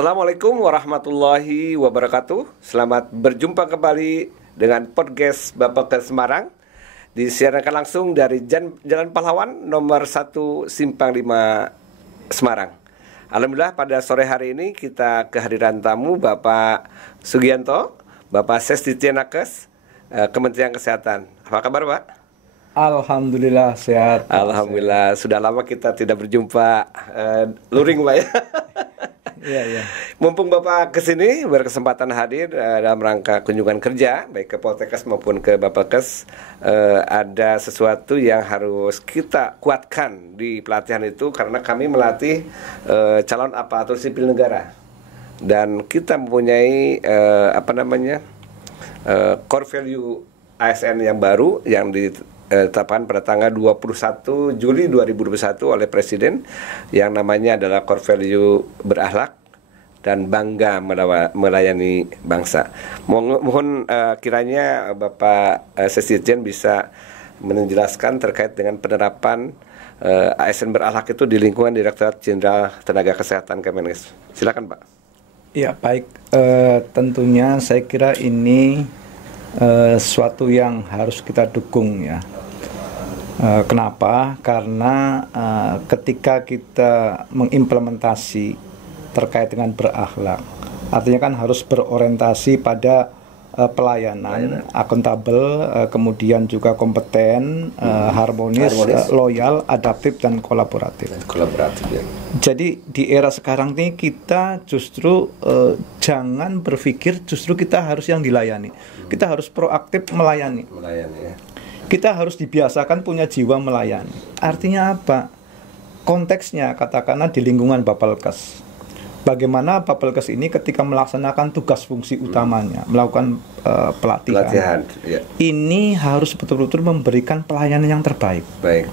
Assalamualaikum warahmatullahi wabarakatuh. Selamat berjumpa kembali dengan podcast Bapakes Semarang. Disiarkan langsung dari Jalan Pahlawan nomor 1 Simpang 5 Semarang. Alhamdulillah pada sore hari ini kita kehadiran tamu Bapak Sugianto, Bapak Sestitianakes, Kementerian Kesehatan. Apa kabar Pak? Alhamdulillah sehat. Alhamdulillah, sudah lama kita tidak berjumpa luring Pak ya. Iya. Mumpung Bapak kesini berkesempatan hadir dalam rangka kunjungan kerja baik ke Poltekkes maupun ke Bapakes, ada sesuatu yang harus kita kuatkan di pelatihan itu karena kami melatih calon aparatur sipil negara dan kita mempunyai core value ASN yang baru yang ditetapkan pada tanggal 21 Juli 2021 oleh Presiden yang namanya adalah core value berakhlak dan bangga melayani bangsa. Mohon kiranya Bapak Sesdirjen bisa menjelaskan terkait dengan penerapan ASN berakhlak itu di lingkungan Direktorat Jenderal Tenaga Kesehatan Kemenkes. Silakan Pak. Ya baik, tentunya saya kira ini suatu yang harus kita dukung ya. Kenapa? Karena ketika kita mengimplementasi terkait dengan berakhlak, artinya kan harus berorientasi pada pelayanan, akuntabel, kemudian juga kompeten, harmonis, loyal, adaptif dan kolaboratif. Ya. Jadi di era sekarang ini kita justru jangan berpikir justru kita harus yang dilayani. Kita harus proaktif melayani. Ya. Kita harus dibiasakan punya jiwa melayani. Artinya apa? Konteksnya katakanlah di lingkungan Bapelkes. Bagaimana Bapelkes ini ketika melaksanakan tugas fungsi utamanya, melakukan pelatihan. Ya. Ini harus betul-betul memberikan pelayanan yang terbaik. Baik.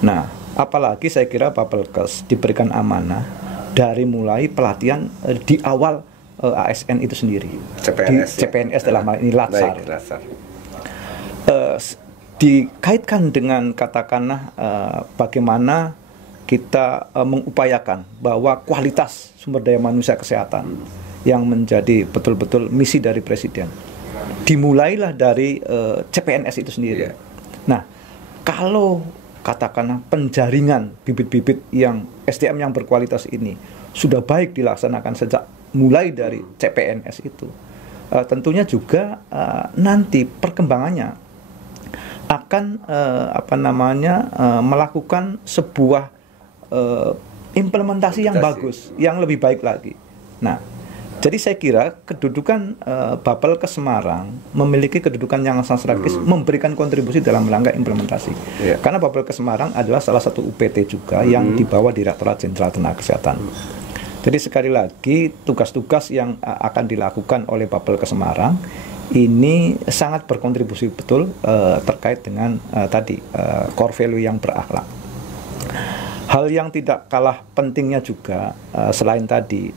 Nah, apalagi saya kira Bapelkes diberikan amanah dari mulai pelatihan di awal ASN itu sendiri. CPNS dalam hal ini Latsar. Baik, Latsar. Dikaitkan dengan katakanlah bagaimana kita mengupayakan bahwa kualitas sumber daya manusia kesehatan yang menjadi betul-betul misi dari Presiden dimulailah dari CPNS itu sendiri. Nah, kalau katakanlah penjaringan bibit-bibit yang SDM yang berkualitas ini sudah baik dilaksanakan sejak mulai dari CPNS itu, tentunya juga nanti perkembangannya akan melakukan sebuah implementasi yang bagus, yang lebih baik lagi. Nah, jadi saya kira kedudukan Bapelkes Semarang memiliki kedudukan yang sangat strategis, memberikan kontribusi dalam rangka implementasi. Karena Bapelkes Semarang adalah salah satu UPT juga yang dibawa Direktorat Jenderal Tenaga Kesehatan. Jadi sekali lagi tugas-tugas yang akan dilakukan oleh Bapelkes Semarang ini sangat berkontribusi betul terkait dengan core value yang berakhlak. Hal yang tidak kalah pentingnya juga selain tadi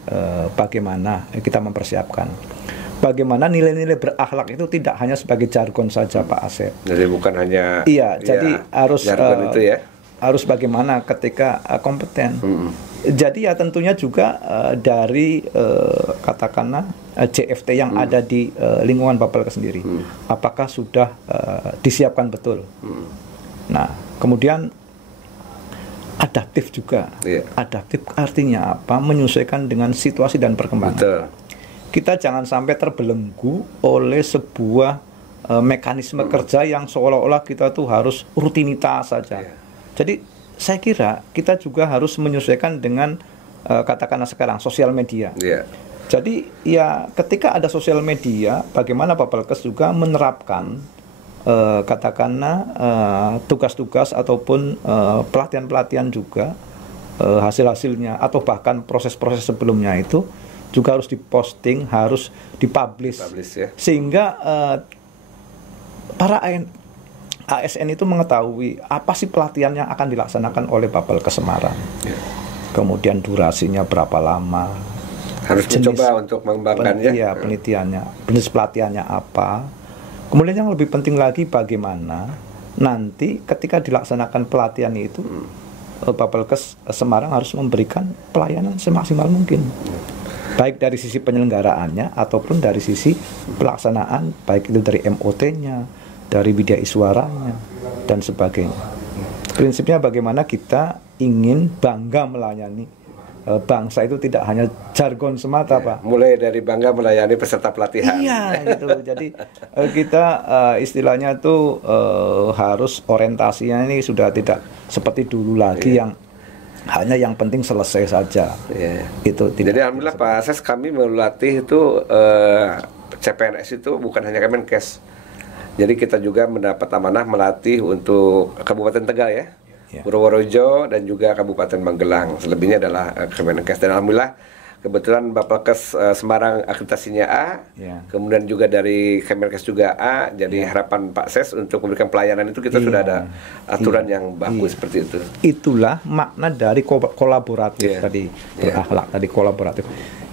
bagaimana kita mempersiapkan, bagaimana nilai-nilai berakhlak itu tidak hanya sebagai jargon saja Pak Asep. Jadi bukan hanya jadi harus jargon itu ya. Harus bagaimana ketika kompeten. Jadi ya tentunya juga dari katakanlah JFT yang ada di lingkungan Bapelkes sendiri, apakah sudah disiapkan betul. Nah, kemudian adaptif juga. Adaptif artinya apa? Menyesuaikan dengan situasi dan perkembangan. Betul. Kita jangan sampai terbelenggu oleh sebuah mekanisme kerja yang seolah-olah kita tuh harus rutinitas saja. Jadi saya kira kita juga harus menyesuaikan dengan katakanlah sekarang sosial media. Jadi ya ketika ada sosial media, bagaimana Bapelkes juga menerapkan katakanlah tugas-tugas ataupun pelatihan-pelatihan juga hasil-hasilnya atau bahkan proses-proses sebelumnya itu juga harus diposting, harus dipublish sehingga para ASN itu mengetahui apa sih pelatihan yang akan dilaksanakan oleh Bapelkes Semarang. Kemudian durasinya berapa lama, harus dicoba untuk mengembangkannya. Iya, penelitiannya, jenis pelatihannya apa. Kemudian yang lebih penting lagi bagaimana nanti ketika dilaksanakan pelatihan itu Bapelkes Semarang harus memberikan pelayanan semaksimal mungkin. baik dari sisi penyelenggaraannya ataupun dari sisi pelaksanaan, baik itu dari MOT-nya, dari widya iswaranya dan sebagainya. Prinsipnya bagaimana kita ingin bangga melayani bangsa itu tidak hanya jargon semata, Pak. Mulai dari bangga melayani peserta pelatihan. Iya, gitu. Jadi kita istilahnya tuh harus orientasinya ini sudah tidak seperti dulu lagi yang hanya yang penting selesai saja. Itu tidak. Jadi alhamdulillah Pak Ses, kami melatih itu CPNS itu bukan hanya Kemenkes. Jadi kita juga mendapat amanah melatih untuk Kabupaten Tegal ya. Purworejo dan juga Kabupaten Magelang. Selebihnya adalah Kemenkes. Dan alhamdulillah kebetulan Bapelkes Semarang akreditasinya A, kemudian juga dari Kemenkes juga A. Jadi harapan Pak Ses untuk memberikan pelayanan itu kita sudah ada aturan yang bagus seperti itu. Itulah makna dari kolaboratif tadi, berakhlak tadi kolaboratif.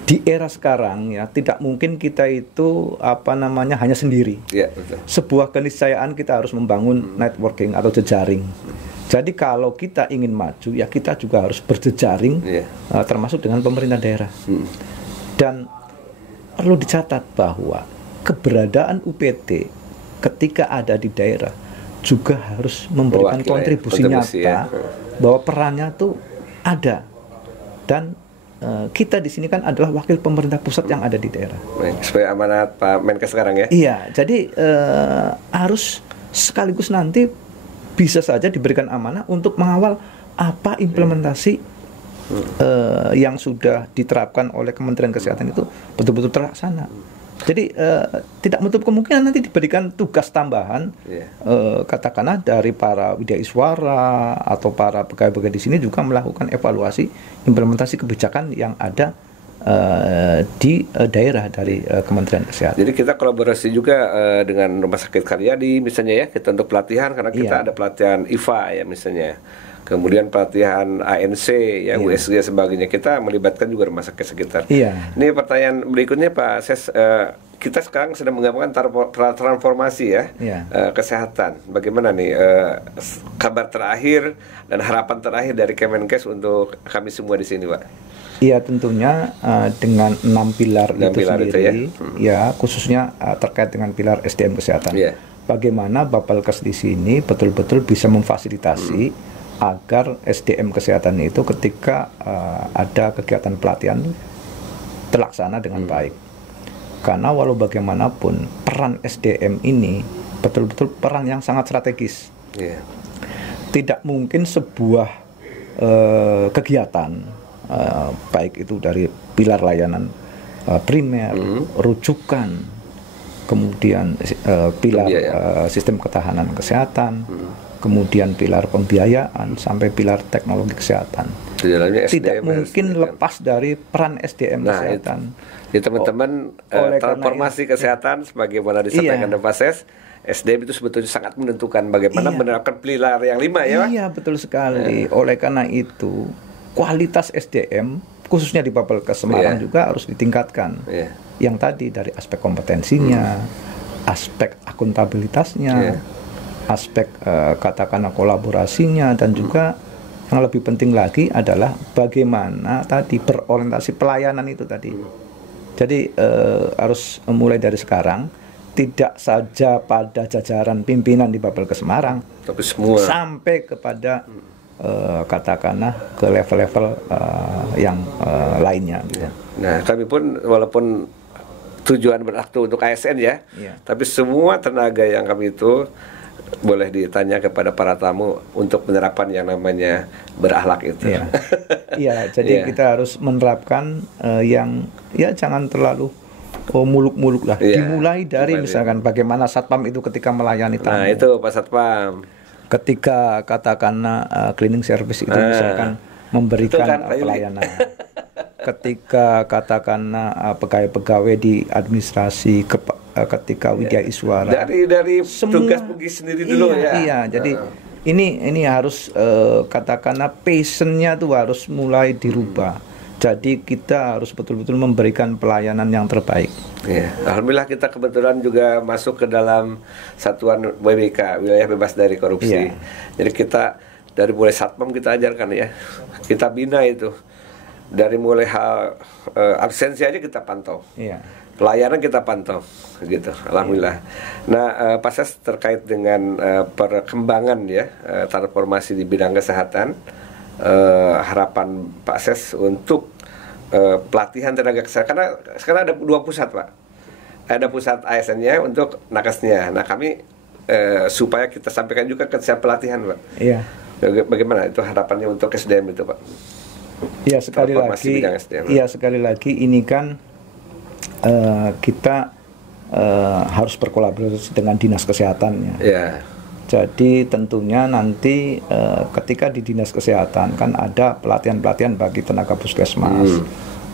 Di era sekarang ya tidak mungkin kita itu hanya sendiri. Betul. Sebuah keniscayaan kita harus membangun networking atau jejaring. Jadi kalau kita ingin maju ya kita juga harus berjejaring, termasuk dengan pemerintah daerah. Dan perlu dicatat bahwa keberadaan UPT ketika ada di daerah juga harus memberikan kontribusi nyata bahwa perannya tuh ada. Dan kita di sini kan adalah wakil pemerintah pusat yang ada di daerah. Supaya amanat Pak Menkes sekarang ya. Iya, jadi harus sekaligus nanti bisa saja diberikan amanah untuk mengawal apa implementasi yang sudah diterapkan oleh Kementerian Kesehatan itu betul-betul terlaksana. Jadi tidak menutup kemungkinan nanti diberikan tugas tambahan, katakanlah dari para widya iswara atau para pegawai-pegawai di sini juga melakukan evaluasi implementasi kebijakan yang ada di daerah dari Kementerian Kesehatan. Jadi kita kolaborasi juga dengan Rumah Sakit Karyadi misalnya ya, kita untuk pelatihan karena kita ada pelatihan IVA ya misalnya. Kemudian pelatihan ANC ya, USG sebagainya. Kita melibatkan juga rumah sakit sekitar. Ini pertanyaan berikutnya Pak Ses, kita sekarang sedang mengembangkan transformasi ya, kesehatan. Bagaimana nih kabar terakhir dan harapan terakhir dari Kemenkes untuk kami semua di sini, Pak? Iya, tentunya dengan 6 pilar itu sendiri, ya khususnya terkait dengan pilar SDM kesehatan. Bagaimana Bapelkes di sini betul-betul bisa memfasilitasi agar SDM kesehatan itu ketika ada kegiatan pelatihan terlaksana dengan baik. Karena walau bagaimanapun peran SDM ini betul-betul peran yang sangat strategis. Tidak mungkin sebuah kegiatan baik itu dari pilar layanan primer, rujukan, kemudian pilar sistem ketahanan kesehatan, kemudian pilar pembiayaan sampai pilar teknologi kesehatan. Tidak mungkin lepas dari peran SDM kesehatan. Ya teman-teman, transformasi kesehatan sebagaimana disampaikan Pak Ses, SDM itu sebetulnya sangat menentukan bagaimana menerapkan pilar yang 5 ya, Pak? Iya, betul sekali. Oleh karena itu kualitas SDM khususnya di Bapelkes Semarang juga harus ditingkatkan. Yang tadi dari aspek kompetensinya, aspek akuntabilitasnya, aspek katakanlah kolaborasinya, dan juga yang lebih penting lagi adalah bagaimana tadi berorientasi pelayanan itu tadi. Jadi harus mulai dari sekarang, tidak saja pada jajaran pimpinan di Bapelkes Semarang, tapi semua sampai kepada katakanlah ke level-level yang lainnya gitu. Nah, kami pun walaupun tujuan beraktu untuk ASN ya, tapi semua tenaga yang kami itu boleh ditanya kepada para tamu untuk penerapan yang namanya berakhlak itu. Jadi kita harus menerapkan yang jangan terlalu muluk-muluk lah. Dimulai dari misalkan bagaimana satpam itu ketika melayani tamu. Nah, itu Pak Satpam. Ketika katakanlah cleaning service itu misalkan memberikan pelayanan. Ketika katakanlah pegawai-pegawai di administrasi, ketika widya iswara. Dari tugas pergi sendiri dulu jadi ini harus katakanlah passionnya tuh harus mulai dirubah. Jadi kita harus betul-betul memberikan pelayanan yang terbaik. Alhamdulillah kita kebetulan juga masuk ke dalam satuan WBK, wilayah bebas dari korupsi. Jadi kita dari mulai satpam kita ajarkan ya, kita bina itu Dari mulai hal absensi aja kita pantau. Iya. Pelayanan kita pantau, gitu. Alhamdulillah. Nah, Pak Ses, terkait dengan perkembangan ya transformasi di bidang kesehatan, harapan Pak Ses untuk pelatihan tenaga kesehatan, karena sekarang ada 2 pusat, Pak. Ada pusat ASN-nya untuk nakesnya. Nah, kami supaya kita sampaikan juga ke siap pelatihan, Pak. Iya. Bagaimana itu harapannya untuk SDM itu, Pak? Iya, sekali lagi. Iya, sekali lagi ini kan kita harus berkolaborasi dengan dinas kesehatan ya. Ya. Jadi tentunya nanti ketika di dinas kesehatan kan ada pelatihan-pelatihan bagi tenaga puskesmas,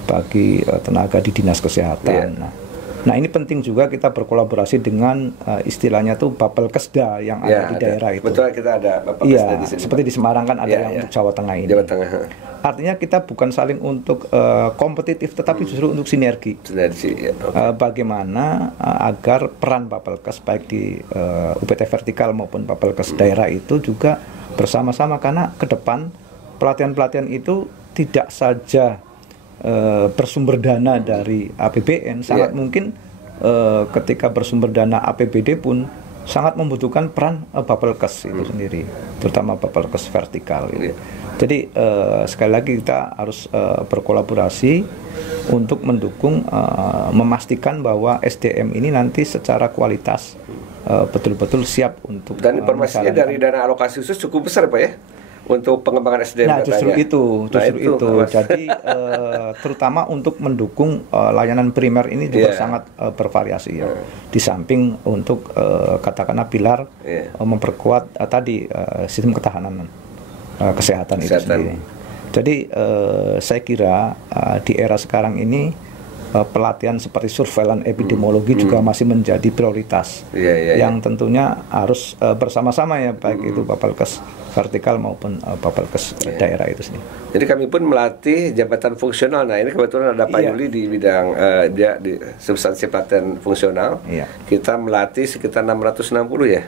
bagi tenaga di dinas kesehatan. Nah ini penting juga kita berkolaborasi dengan istilahnya tuh Bapelkesda yang ada di daerah itu. Betul, kita ada Bapelkesda di sini. Seperti di Semarang kan ada yang untuk Jawa Tengah ini. Jawa Tengah. Artinya kita bukan saling untuk kompetitif, tetapi justru untuk sinergi. Sinergi. Bagaimana agar peran Bapelkes baik di UPT vertikal maupun Bapelkes daerah itu juga bersama-sama, karena ke depan pelatihan-pelatihan itu tidak saja bersumber dana dari APBN, sangat mungkin ketika bersumber dana APBD pun sangat membutuhkan peran Bapelkes itu sendiri, terutama Bapelkes vertikal gitu. Jadi sekali lagi kita harus berkolaborasi untuk mendukung, memastikan bahwa SDM ini nanti secara kualitas betul-betul siap untuk. Dan informasinya dari dana alokasi khusus cukup besar, Pak ya, untuk pengembangan SDM. Nah, justru itu. Jadi terutama untuk mendukung layanan primer ini juga sangat bervariasi ya. Di samping untuk katakanlah pilar memperkuat tadi sistem ketahanan kesehatan itu sendiri. Jadi saya kira di era sekarang ini pelatihan seperti surveillance epidemiologi juga masih menjadi prioritas yang tentunya harus bersama-sama ya, baik itu Bapelkes vertikal maupun Bapelkes daerah itu sendiri. Jadi kami pun melatih jabatan fungsional. Nah ini kebetulan ada Pak Yuli di bidang dia di substansi pelatihan fungsional. Kita melatih sekitar 660 ya.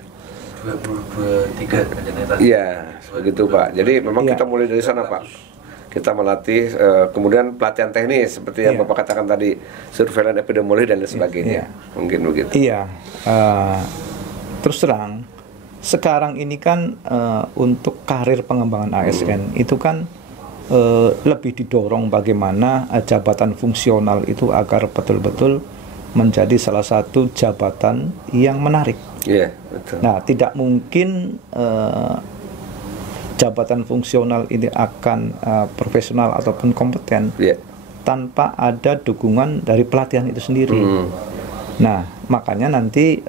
23 Iya, begitu Pak. Jadi memang kita mulai dari sana, Pak. Kita melatih, kemudian pelatihan teknis seperti yang Bapak katakan tadi, surveillance epidemiologi dan lain sebagainya. Mungkin begitu. Iya. Terus terang, sekarang ini kan untuk karir pengembangan ASN itu kan lebih didorong bagaimana jabatan fungsional itu agar betul-betul menjadi salah satu jabatan yang menarik. Iya, betul. Nah, tidak mungkin jabatan fungsional ini akan profesional ataupun kompeten tanpa ada dukungan dari pelatihan itu sendiri. Nah, makanya nanti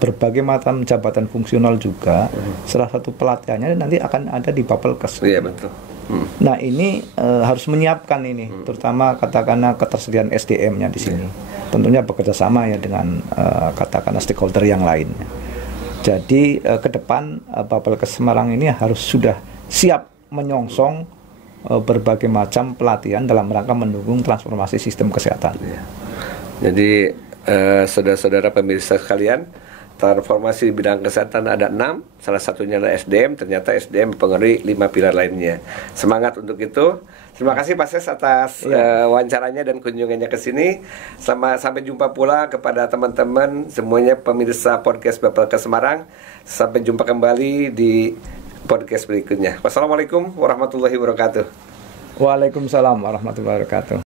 berbagai macam jabatan fungsional juga salah satu pelatihannya nanti akan ada di Bapelkes. Iya, betul. Nah, ini harus menyiapkan ini, terutama katakanlah ketersediaan SDM-nya di sini. Tentunya bekerja sama ya dengan katakanlah stakeholder yang lainnya. Jadi ke depan Bapelkes Semarang ini harus sudah siap menyongsong berbagai macam pelatihan dalam rangka mendukung transformasi sistem kesehatan. Jadi saudara-saudara pemirsa sekalian, transformasi di bidang kesehatan ada 6, salah satunya adalah SDM. Ternyata SDM mempengaruhi 5 pilar lainnya. Semangat untuk itu. Terima kasih Pak Ses atas wawancaranya dan kunjungannya ke sini. Sampai jumpa pula kepada teman-teman semuanya pemirsa podcast Bapelkes Semarang. Sampai jumpa kembali di podcast berikutnya. Wassalamualaikum warahmatullahi wabarakatuh. Waalaikumsalam warahmatullahi wabarakatuh.